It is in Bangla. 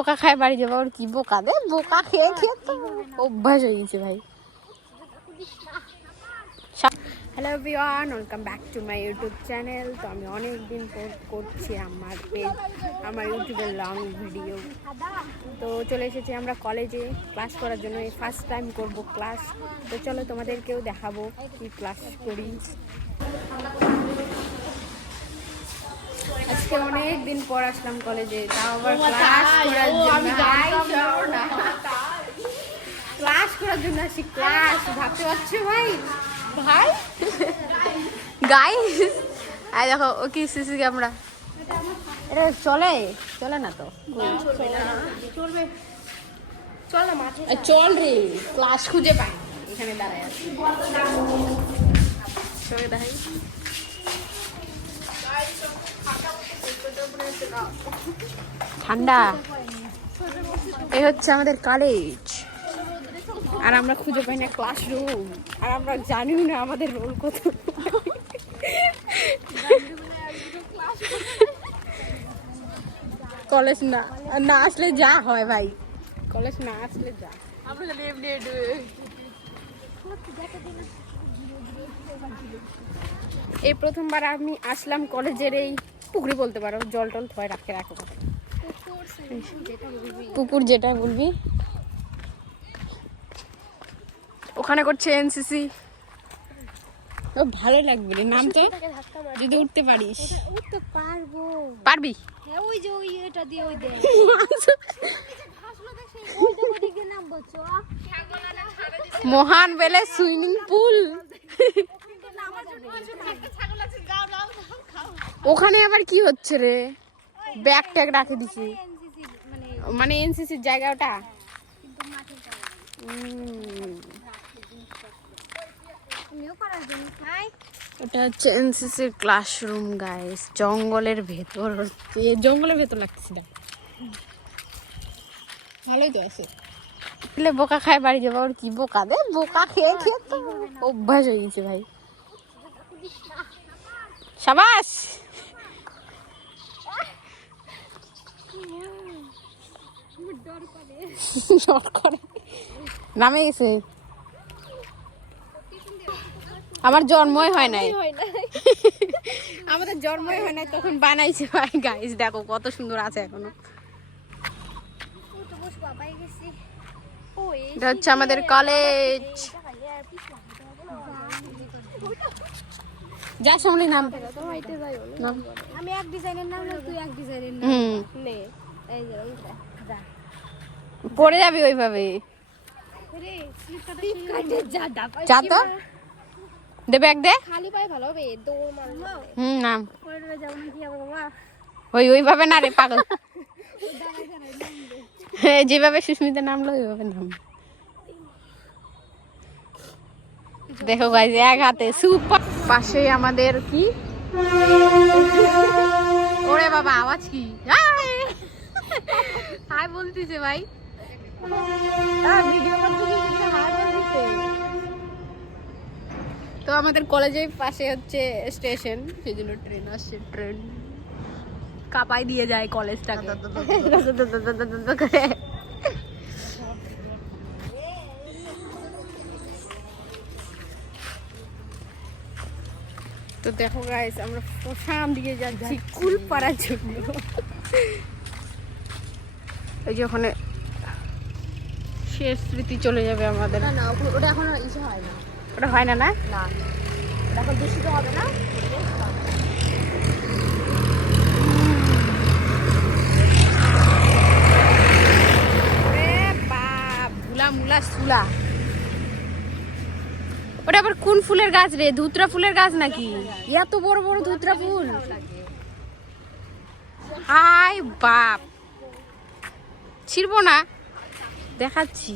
বোকা খায় বাড়ি যাবো, আর কি বোকা দে, বোকা খেয়ে খেয়ে তো অভ্যাস হয়ে গেছে ভাই। Hello everyone, welcome back to my YouTube channel. তো আমি অনেক দিন পর করছি আমার ইউটিউবের লং ভিডিও। তো চলে এসেছি আমরা কলেজে ক্লাস করার জন্য, এই ফার্স্ট টাইম করব ক্লাস। তো চলো তোমাদেরকেও দেখাবো কি ক্লাস করি। আজকে অনেক দিন পর আসলাম কলেজে, তাও আবার ক্লাস করার জন্য। ক্লাস করার জন্য আসি, ক্লাস ভাবতে পারছো ভাই ভাই গাইস। আই দেখো ও কি সিসি ক্যামেরা, এটা চলে চলে না তো, চলবে চল না মাঠে চল রে, ক্লাস খুঁজে পাই এখানে দাঁড়ায় আছি। চলে দেখাই, ঠান্ডা। এই হচ্ছে আমাদের কলেজ, আর আমরা খুঁজে পাই না ক্লাসরুম, আর আমরা জানিও না আমাদের রোল কত। কলেজ না আসলে যা হয় ভাই, কলেজ না আসলে যা। এই প্রথমবার আমি আসলাম কলেজের এই পুকুরে, বলতে পারো জল টল থয় রাখতে রাখো, পুকুর যেটা বলবি। ওখানে করছে এনসিসি, ও ভালো লাগবে রে, নাম তো যদি উঠতে পারিস। উঠতে পারবো, পারবি? হ্যাঁ ওই যে ওই এটা দিয়ে ওই দে মহান বেলে সুইমিং পুল, ওখানে আবার কি হচ্ছে রে, ব্যাগ ট্যাগ রাখে দিছি, মানে এনসিসির জায়গা ওটা। ওটা হচ্ছে এনসিসির ক্লাসরুম গাইস, জঙ্গলের ভেতর, জঙ্গলের ভেতর লাগতেছে না, ভালোই তো আছে। বোকা খায় বাড়ি যাবো, আর কি বোকা দে, বোকা খেয়ে খেয়ে তো অভ্যাস হয়ে গেছে ভাই। সাবাস, নামে গেছে, আমার জন্মই হয় নাই, আমাদের জন্মই হয় নাই তখন বানাইছে ভাই। গাইস দেখো কত সুন্দর আছে এখনো। এটা হচ্ছে আমাদের কলেজ। যা সামনে নাম, আমি এক ডিজাইনের নাম না, তুই এক ডিজাইনের নাম নে, এই যে ওইটা যা পড়ে যাবি ওইভাবে, রে স্লিপকাটে যা ডাকা যা তো দে, ব্যাগ দে, খালি পায়ে ভালো হবে, দৌড় মারলো। নাম পড়ে যাব না কি হবে বাবা, ওইভাবে না রে পাগল, যেভাবে সুস্মিতা নামলো ওইভাবে নাম। দেখো গাইস এক হাতে সুপার, পাশে আমাদের কি, ওরে বাবা আওয়াজ কি, হাই বলতিছে ভাই, ভিডিও করতে হাই বলতিছে। তো আমাদের কলেজের পাশে হচ্ছে স্টেশন, সেই জন্য ট্রেন আসছে, ট্রেন কাঁপাই দিয়ে যায় কলেজটাকে। তো দেখো গাইস আমরা পোশাম দিয়ে যাচ্ছি কুল পাড়ার জন্য। এই যে ওখানে শেষ স্মৃতি চলে যাবে আমাদের। না ওটা এখন ইসে হয় না, ওটা হয় না, না না ওটা এখন দূষিত হবে না। মুলা সুলা, ওটা আবার কোন ফুলের গাছ রে, ধুতরা ফুলের গাছ নাকি? এত বড় বড় ধুতরা ফুল, হাই বাপ, ছিড়বো না, দেখাচ্ছি।